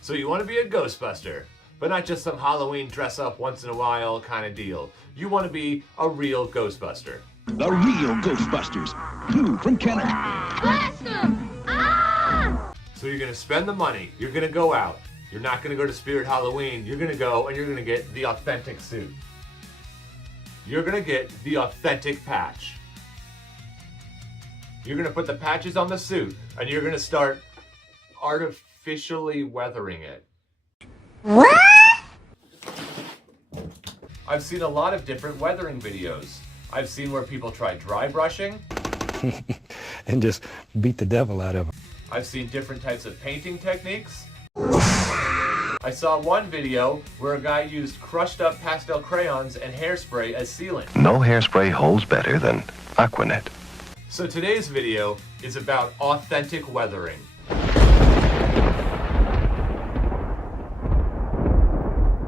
So you want to be a Ghostbuster, but not just some Halloween dress up once in a while kind of deal. You want to be a real Ghostbuster. The real Ghostbusters. New from Kenner. Blast him! Ah! So you're going to spend the money. You're going to go out. You're not going to go to Spirit Halloween. You're going to go and you're going to get the authentic suit. You're going to get the authentic patch. You're going to put the patches on the suit and you're going to start artificially weathering it. What? I've seen a lot of different weathering videos. I've seen where people try dry brushing. And just beat the devil out of them. I've seen different types of painting techniques. I saw one video where a guy used crushed up pastel crayons and hairspray as sealant. No hairspray holds better than Aquanet. So today's video is about authentic weathering.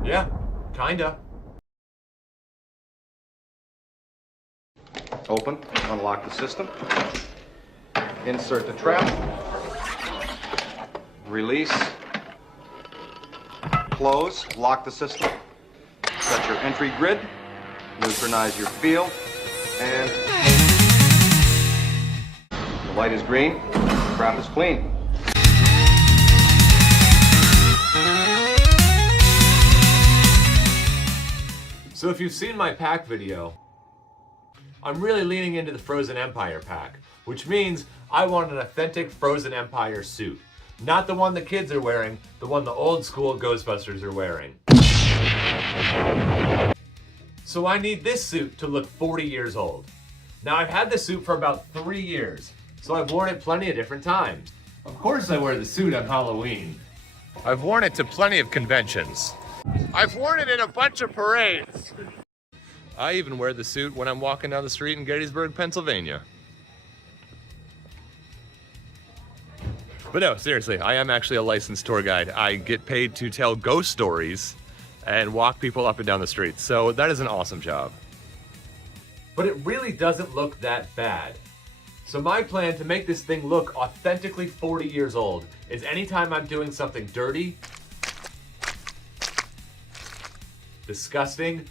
Yeah, kinda. Open, unlock the system, insert the trap, release, close, lock the system, set your entry grid, neutralize your field, and the light is green, the trap is clean. So if you've seen my pack video, I'm really leaning into the Frozen Empire pack, which means I want an authentic Frozen Empire suit. Not the one the kids are wearing, the one the old school Ghostbusters are wearing. So I need this suit to look 40 years old. Now I've had this suit for about 3 years, so I've worn it plenty of different times. Of course I wear the suit on Halloween. I've worn it to plenty of conventions. I've worn it in a bunch of parades. I even wear the suit when I'm walking down the street in Gettysburg, Pennsylvania. But no, seriously, I am actually a licensed tour guide. I get paid to tell ghost stories and walk people up and down the street. So that is an awesome job. But it really doesn't look that bad. So my plan to make this thing look authentically 40 years old is anytime I'm doing something dirty, disgusting,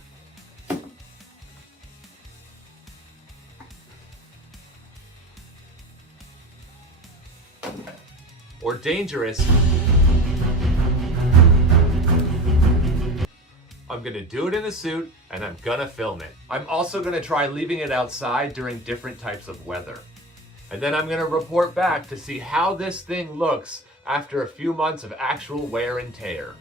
or dangerous, I'm gonna do it in the suit and I'm gonna film it. I'm also gonna try leaving it outside during different types of weather. And then I'm gonna report back to see how this thing looks after a few months of actual wear and tear.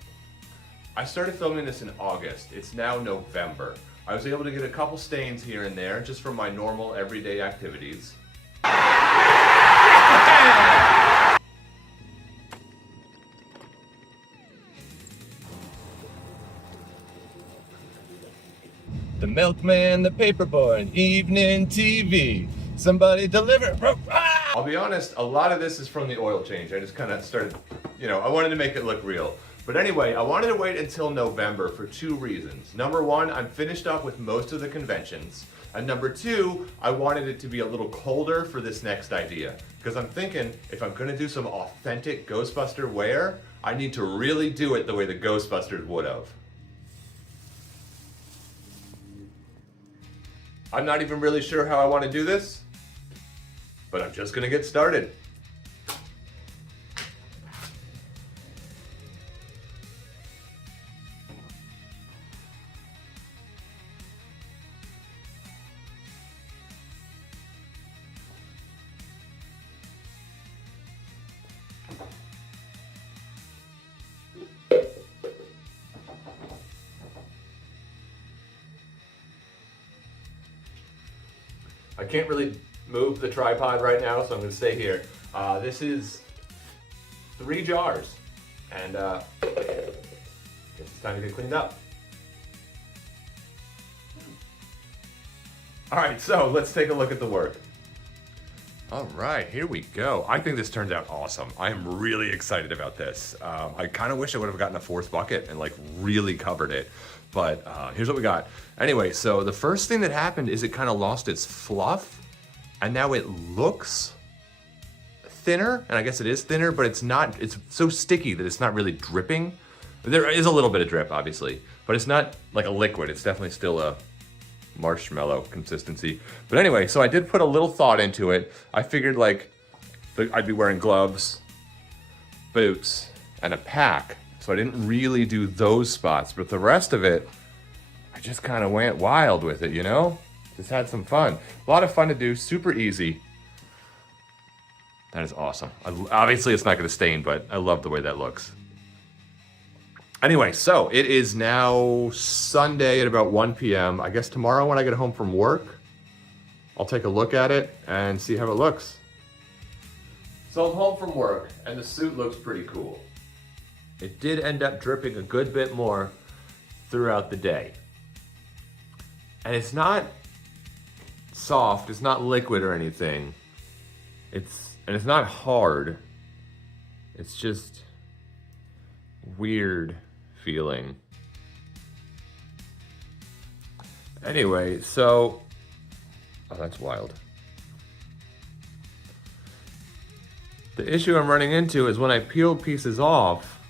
I started filming this in August. It's now November. I was able to get a couple stains here and there just from my normal everyday activities. The milkman, the paperboy, evening TV. Somebody deliver. Ah! I'll be honest, a lot of this is from the oil change. I just kind of started, I wanted to make it look real. But anyway, I wanted to wait until November for 2 reasons. Number 1, I'm finished up with most of the conventions. And number 2, I wanted it to be a little colder for this next idea. Because I'm thinking, if I'm gonna do some authentic Ghostbuster wear, I need to really do it the way the Ghostbusters would have. I'm not even really sure how I want to do this, but I'm just gonna get started. I can't really move the tripod right now, so I'm going to stay here. This is 3 jars, and guess it's time to get cleaned up. All right, so let's take a look at the work. All right, here we go. I think this turns out awesome. I am really excited about this. I kind of wish I would have gotten a 4th bucket and like really covered it. But here's what we got. Anyway, so the first thing that happened is it kind of lost its fluff, and now it looks thinner, and I guess it is thinner, but it's not, it's so sticky that it's not really dripping. There is a little bit of drip, obviously, but it's not like a liquid. It's definitely still a marshmallow consistency. But anyway, so I did put a little thought into it. I figured like I'd be wearing gloves, boots, and a pack. So I didn't really do those spots, but the rest of it, I just kind of went wild with it, you know? Just had some fun. A lot of fun to do, super easy. That is awesome. Obviously it's not gonna stain, but I love the way that looks. Anyway, so it is now Sunday at about 1 p.m. I guess tomorrow when I get home from work, I'll take a look at it and see how it looks. So I'm home from work and the suit looks pretty cool. It did end up dripping a good bit more throughout the day. And it's not soft, it's not liquid or anything. And it's not hard. It's just weird feeling. Anyway, so, oh, that's wild. The issue I'm running into is when I peeled pieces off,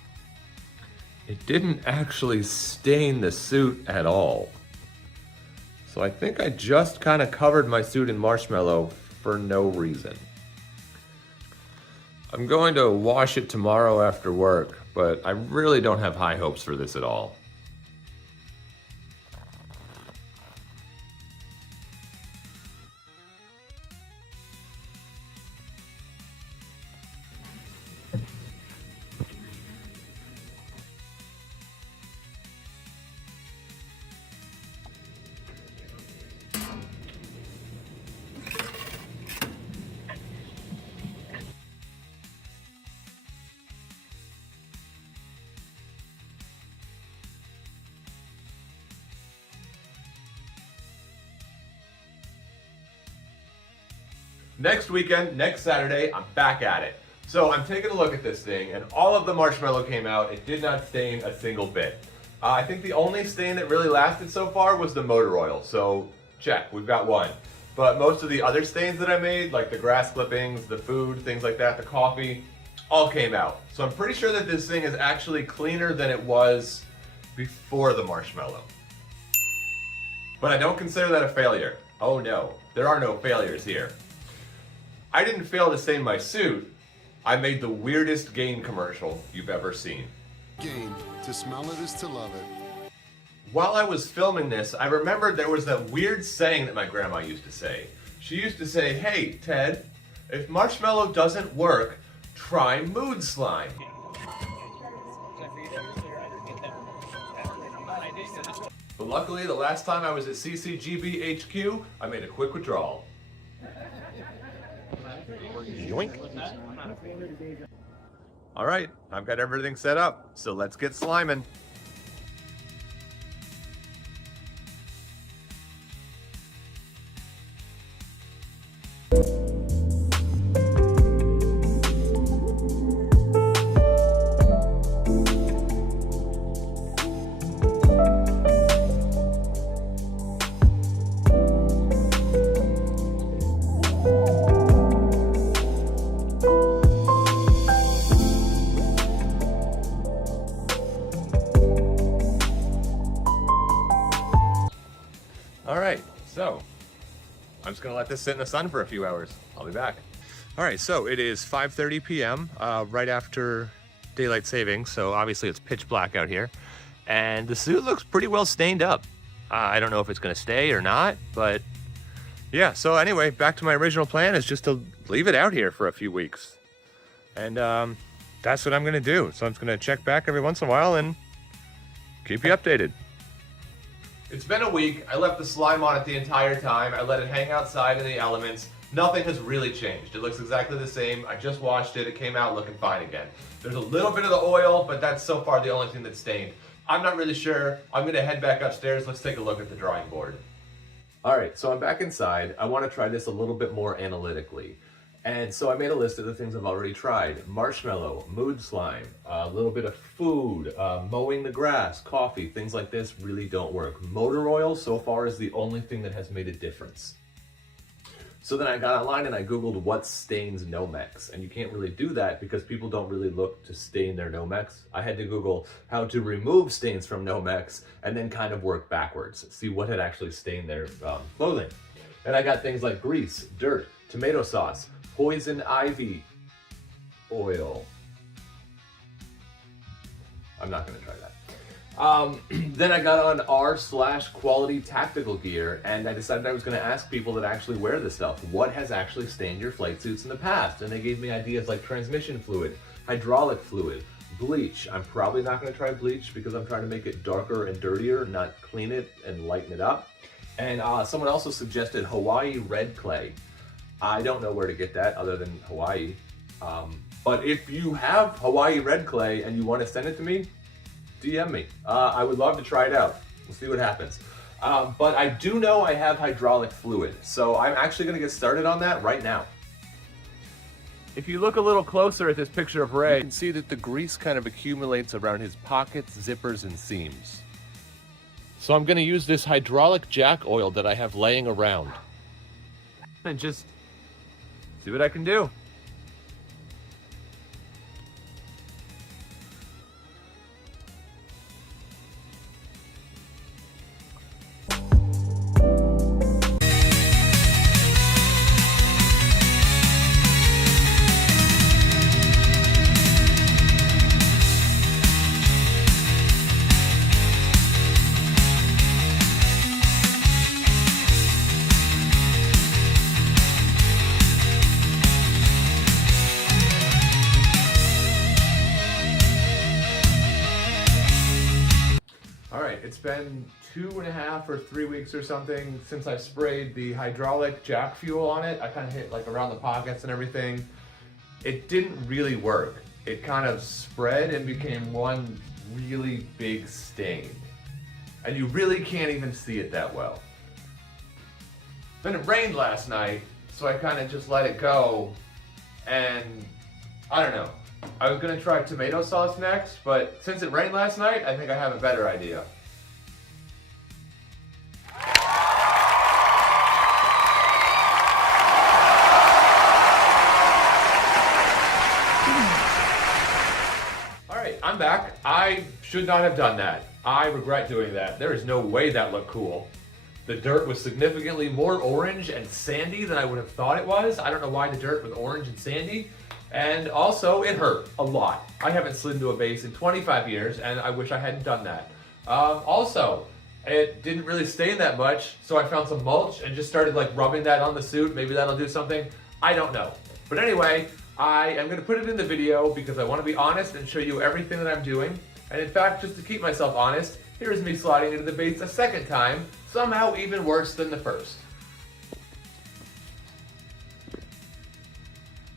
it didn't actually stain the suit at all. So I think I just kind of covered my suit in marshmallow for no reason. I'm going to wash it tomorrow after work, but I really don't have high hopes for this at all. Next weekend, next Saturday, I'm back at it. So I'm taking a look at this thing, and all of the marshmallow came out. It did not stain a single bit. I think the only stain that really lasted so far was the motor oil. So check, we've got one. But most of the other stains that I made, like the grass clippings, the food, things like that, the coffee, all came out. So I'm pretty sure that this thing is actually cleaner than it was before the marshmallow. But I don't consider that a failure. Oh no, there are no failures here. I didn't fail to stain my suit. I made the weirdest game commercial you've ever seen. Game. To smell it is to love it. While I was filming this, I remembered there was that weird saying that my grandma used to say. She used to say, "Hey, Ted, if marshmallow doesn't work, try mood slime." But luckily, the last time I was at CCGB HQ, I made a quick withdrawal. Yoink. All right, I've got everything set up, so let's get sliming. All right, so I'm just gonna let this sit in the sun for a few hours. I'll be back. All right, so it is 5:30 p.m., right after daylight savings, so obviously it's pitch black out here, and the suit looks pretty well stained up. I don't know if it's gonna stay or not, but yeah, so anyway, back to my original plan is just to leave it out here for a few weeks. And that's what I'm gonna do. So I'm just gonna check back every once in a while and keep you updated. It's been a week. I left the slime on it the entire time. I let it hang outside in the elements. Nothing has really changed. It looks exactly the same. I just washed it. It came out looking fine again. There's a little bit of the oil, but that's so far the only thing that's stained. I'm not really sure. I'm gonna head back upstairs. Let's take a look at the drawing board. All right, so I'm back inside. I wanna try this a little bit more analytically. And so I made a list of the things I've already tried. Marshmallow, mood slime, a little bit of food, mowing the grass, coffee, things like this really don't work. Motor oil so far is the only thing that has made a difference. So then I got online and I Googled what stains Nomex, and you can't really do that because people don't really look to stain their Nomex. I had to Google how to remove stains from Nomex and then kind of work backwards, see what had actually stained their clothing. And I got things like grease, dirt, tomato sauce, poison ivy oil. I'm not gonna try that. Then I got on r/quality tactical gear, and I decided I was going to ask people that actually wear this stuff, what has actually stained your flight suits in the past? And they gave me ideas like transmission fluid, hydraulic fluid, bleach. I'm probably not going to try bleach because I'm trying to make it darker and dirtier, not clean it and lighten it up. And someone also suggested Hawaii red clay. I don't know where to get that other than Hawaii. But if you have Hawaii red clay and you want to send it to me, DM me. I would love to try it out. We'll see what happens. But I do know I have hydraulic fluid, so I'm actually going to get started on that right now. If you look a little closer at this picture of Ray, you can see that the grease kind of accumulates around his pockets, zippers, and seams. So I'm going to use this hydraulic jack oil that I have laying around and just see what I can do. It's been 2.5 or 3 weeks or something since I sprayed the hydraulic jack fuel on it. I kind of hit like around the pockets and everything. It didn't really work. It kind of spread and became one really big stain. And you really can't even see it that well. Then it rained last night, so I kind of just let it go. And I don't know. I was gonna try tomato sauce next, but since it rained last night, I think I have a better idea. I'm back. I should not have done that. I regret doing that. There is no way that looked cool. The dirt was significantly more orange and sandy than I would have thought it was. I don't know why the dirt was orange and sandy. And also, it hurt a lot. I haven't slid into a base in 25 years, and I wish I hadn't done that. Also, it didn't really stain that much, so I found some mulch and just started like rubbing that on the suit. Maybe that'll do something. I don't know. But anyway, I am going to put it in the video because I want to be honest and show you everything that I'm doing. And in fact, just to keep myself honest, here's me sliding into the base a second time, somehow even worse than the first.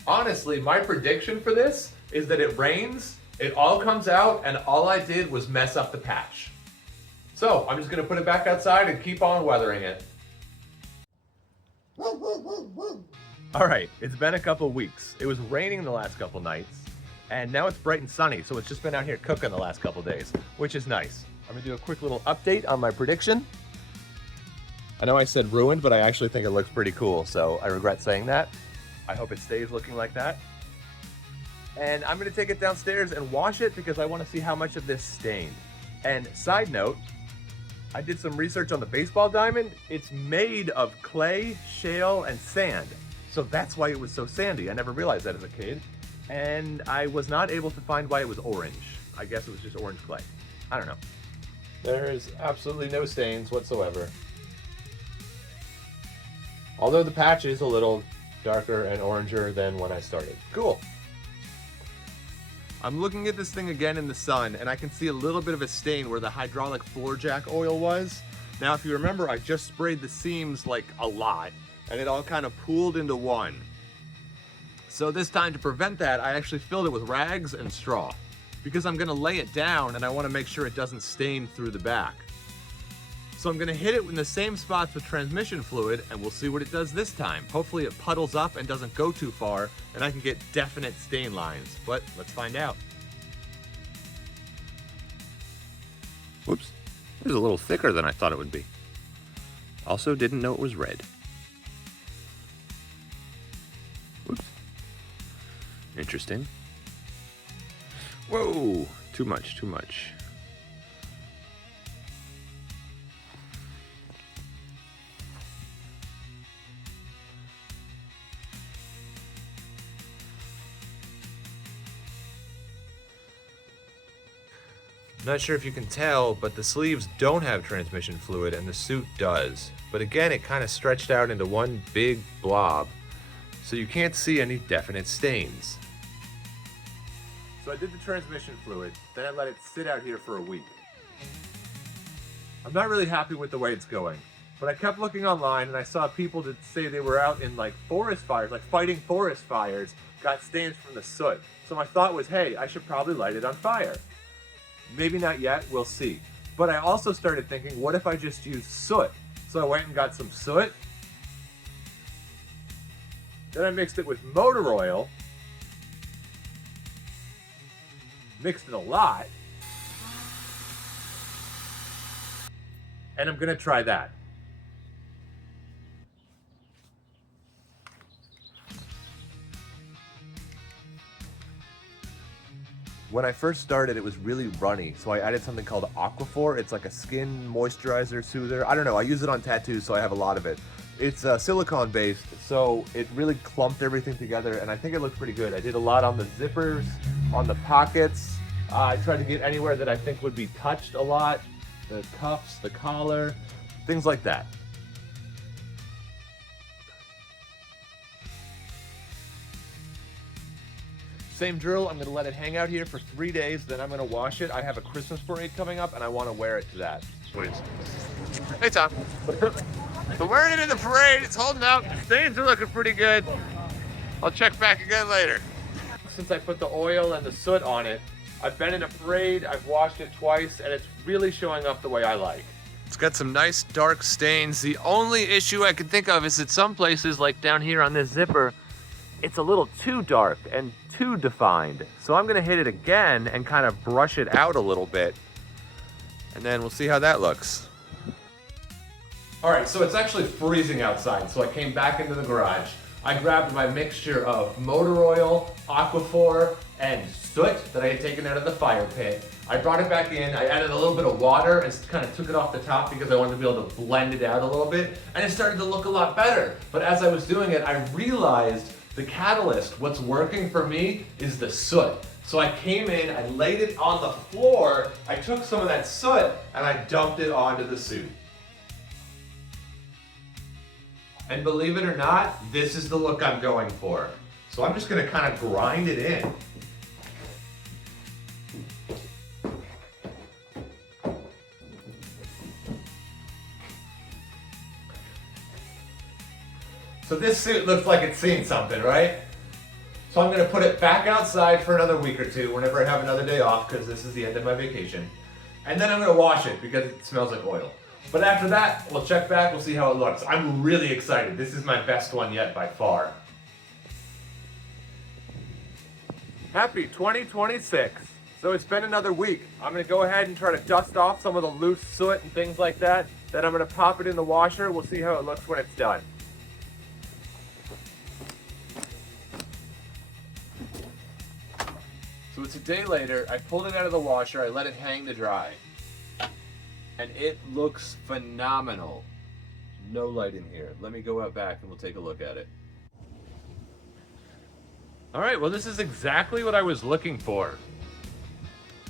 Honestly, my prediction for this is that it rains, it all comes out, and all I did was mess up the patch. So I'm just going to put it back outside and keep on weathering it. All right, it's been a couple weeks. It was raining the last couple nights, and now it's bright and sunny, so it's just been out here cooking the last couple days, which is nice. I'm gonna do a quick little update on my prediction. I know I said ruined, but I actually think it looks pretty cool, so I regret saying that. I hope it stays looking like that. And I'm gonna take it downstairs and wash it because I wanna see how much of this stained. And side note, I did some research on the baseball diamond. It's made of clay, shale, and sand. So that's why it was so sandy. I never realized that as a kid. And I was not able to find why it was orange. I guess it was just orange clay. I don't know. There is absolutely no stains whatsoever. Although the patch is a little darker and oranger than when I started. Cool. I'm looking at this thing again in the sun, and I can see a little bit of a stain where the hydraulic floor jack oil was. Now, if you remember, I just sprayed the seams like a lot, and it all kind of pooled into one. So this time, to prevent that, I actually filled it with rags and straw because I'm gonna lay it down and I wanna make sure it doesn't stain through the back. So I'm gonna hit it in the same spots with transmission fluid and we'll see what it does this time. Hopefully it puddles up and doesn't go too far and I can get definite stain lines, but let's find out. Whoops. It was a little thicker than I thought it would be. Also didn't know it was red. Interesting. Whoa, too much, too much. Not sure if you can tell, but the sleeves don't have transmission fluid and the suit does. But again, it kind of stretched out into one big blob, so you can't see any definite stains. So I did the transmission fluid, then I let it sit out here for a week. I'm not really happy with the way it's going, but I kept looking online and I saw people that say they were out in like forest fires, like fighting forest fires, got stains from the soot. So my thought was, hey, I should probably light it on fire. Maybe not yet, we'll see. But I also started thinking, what if I just use soot? So I went and got some soot. Then I mixed it with motor oil. Mixed it a lot. And I'm gonna try that. When I first started, it was really runny, so I added something called Aquaphor. It's like a skin moisturizer soother. I don't know, I use it on tattoos, so I have a lot of it. It's silicone based, so it really clumped everything together, and I think it looked pretty good. I did a lot on the zippers, on the pockets. I tried to get anywhere that I think would be touched a lot. The cuffs, the collar, things like that. Same drill, I'm gonna let it hang out here for 3 days, then I'm gonna wash it. I have a Christmas parade coming up and I wanna wear it to that. Please. Hey Tom. So wearing it in the parade, it's holding out. The stains are looking pretty good. I'll check back again later. Since I put the oil and the soot on it, I've been in a parade, I've washed it twice, and it's really showing up the way I like. It's got some nice dark stains. The only issue I can think of is that some places, like down here on this zipper, it's a little too dark and too defined. So I'm gonna hit it again and kind of brush it out a little bit, and then we'll see how that looks. All right, so it's actually freezing outside, so I came back into the garage. I grabbed my mixture of motor oil, Aquaphor, and soot that I had taken out of the fire pit. I brought it back in, I added a little bit of water and kind of took it off the top because I wanted to be able to blend it out a little bit, and it started to look a lot better. But as I was doing it, I realized the catalyst, what's working for me, is the soot. So I came in, I laid it on the floor, I took some of that soot, and I dumped it onto the suit. And believe it or not, this is the look I'm going for. So I'm just gonna kind of grind it in. So this suit looks like it's seen something, right? So I'm gonna put it back outside for another week or two whenever I have another day off, because this is the end of my vacation. And then I'm gonna wash it because it smells like oil. But after that, we'll check back, we'll see how it looks. I'm really excited. This is my best one yet by far. Happy 2026. So it's been another week. I'm gonna go ahead and try to dust off some of the loose soot and things like that. Then I'm gonna pop it in the washer. We'll see how it looks when it's done. So it's a day later, I pulled it out of the washer, I let it hang to dry. And it looks phenomenal. No light in here. Let me go out back and we'll take a look at it. All right, well this is exactly what I was looking for.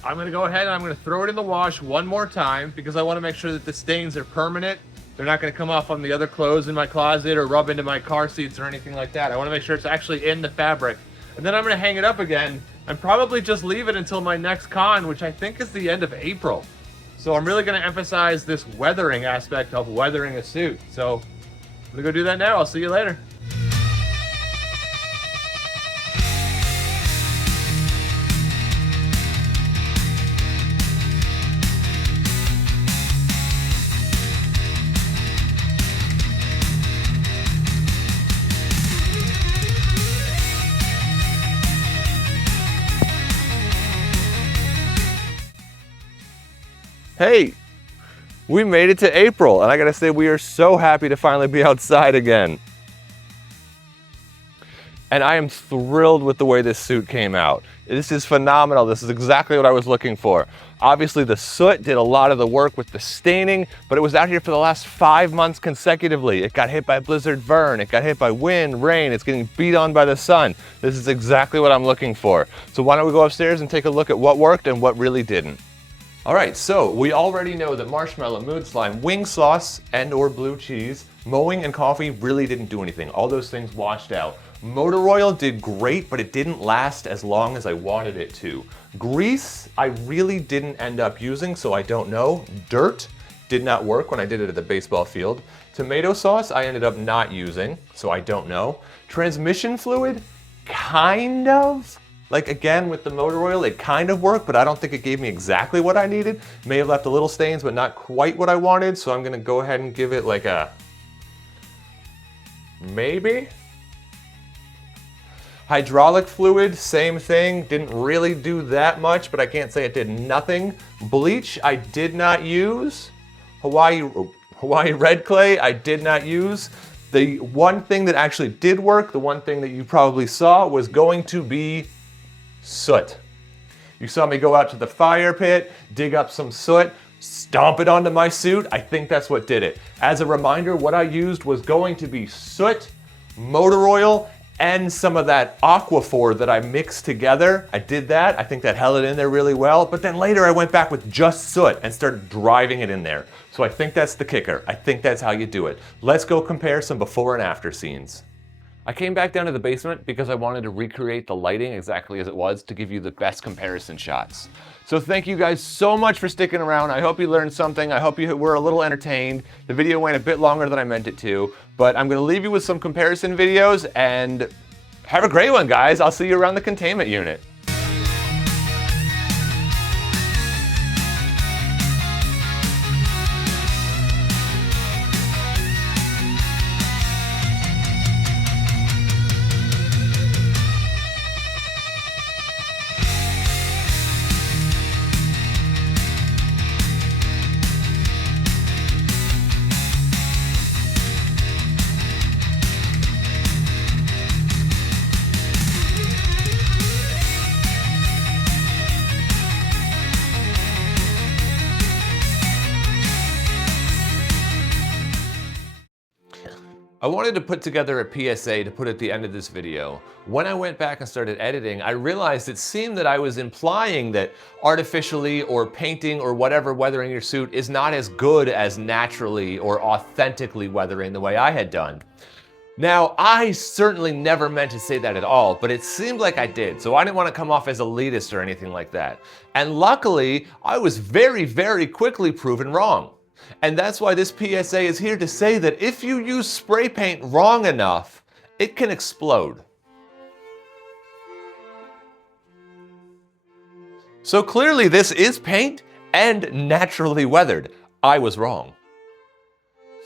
I'm gonna go ahead and I'm gonna throw it in the wash one more time because I wanna make sure that the stains are permanent. They're not gonna come off on the other clothes in my closet or rub into my car seats or anything like that. I wanna make sure it's actually in the fabric. And then I'm gonna hang it up again and probably just leave it until my next con, which I think is the end of April. So I'm really gonna emphasize this weathering aspect of weathering a suit. So I'm gonna go do that now. I'll see you later. Hey, we made it to April, and I gotta say we are so happy to finally be outside again. and I am thrilled with the way this suit came out. This is phenomenal. This is exactly what I was looking for. Obviously, the soot did a lot of the work with the staining, but it was out here for the last 5 months consecutively. It got hit by Blizzard Vern, it got hit by wind, rain, it's getting beat on by the sun. This is exactly what I'm looking for. So why don't we go upstairs and take a look at what worked and what really didn't. All right, so we already know that marshmallow, mood slime, wing sauce, and or blue cheese, mowing, and coffee really didn't do anything. All those things washed out. Motor oil did great, but it didn't last as long as I wanted it to. Grease, I really didn't end up using, so I don't know. Dirt did not work when I did it at the baseball field. Tomato sauce, I ended up not using, so I don't know. Transmission fluid, kind of. Like again, with the motor oil, it kind of worked, but I don't think it gave me exactly what I needed. May have left a little stains, but not quite what I wanted, so I'm gonna go ahead and give it like a maybe. Hydraulic fluid, same thing, didn't really do that much, but I can't say it did nothing. Bleach, I did not use. Hawaii red clay, I did not use. The one thing that actually did work, the one thing that you probably saw, was going to be soot. You saw me go out to the fire pit, dig up some soot, stomp it onto my suit. I think that's what did it. As a reminder, what I used was going to be soot, motor oil, and some of that Aquaphor that I mixed together. I did that. I think that held it in there really well. But then later I went back with just soot and started driving it in there. So I think that's the kicker. I think that's how you do it. Let's go compare some before and after scenes. I came back down to the basement because I wanted to recreate the lighting exactly as it was to give you the best comparison shots. So thank you guys so much for sticking around. I hope you learned something. I hope you were a little entertained. The video went a bit longer than I meant it to, but I'm gonna leave you with some comparison videos and have a great one, guys. I'll see you around the containment unit. I wanted to put together a PSA to put at the end of this video. When I went back and started editing, I realized it seemed that I was implying that artificially or painting or whatever weathering your suit is not as good as naturally or authentically weathering the way I had done. Now, I certainly never meant to say that at all, but it seemed like I did, so I didn't want to come off as elitist or anything like that. And luckily, I was very, very quickly proven wrong. And that's why this PSA is here to say that if you use spray paint wrong enough, it can explode. So clearly this is paint and naturally weathered. I was wrong.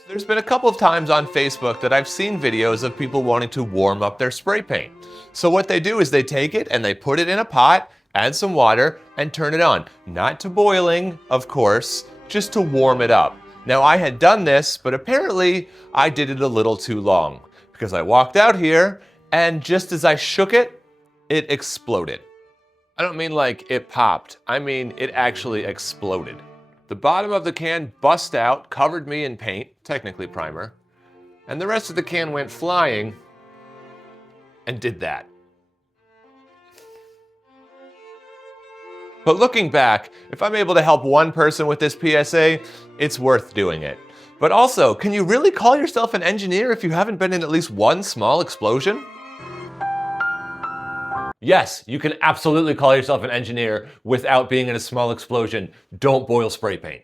There's been a couple of times on Facebook that I've seen videos of people wanting to warm up their spray paint. So what they do is they take it and they put it in a pot, add some water, and turn it on. Not to boiling, of course, just to warm it up. Now I had done this, but apparently I did it a little too long because I walked out here and just as I shook it, it exploded. I don't mean like it popped, I mean it actually exploded. The bottom of the can bust out, covered me in paint, technically primer, and the rest of the can went flying and did that. But looking back, if I'm able to help one person with this PSA, it's worth doing it. But also, can you really call yourself an engineer if you haven't been in at least one small explosion? Yes, you can absolutely call yourself an engineer without being in a small explosion. Don't boil spray paint.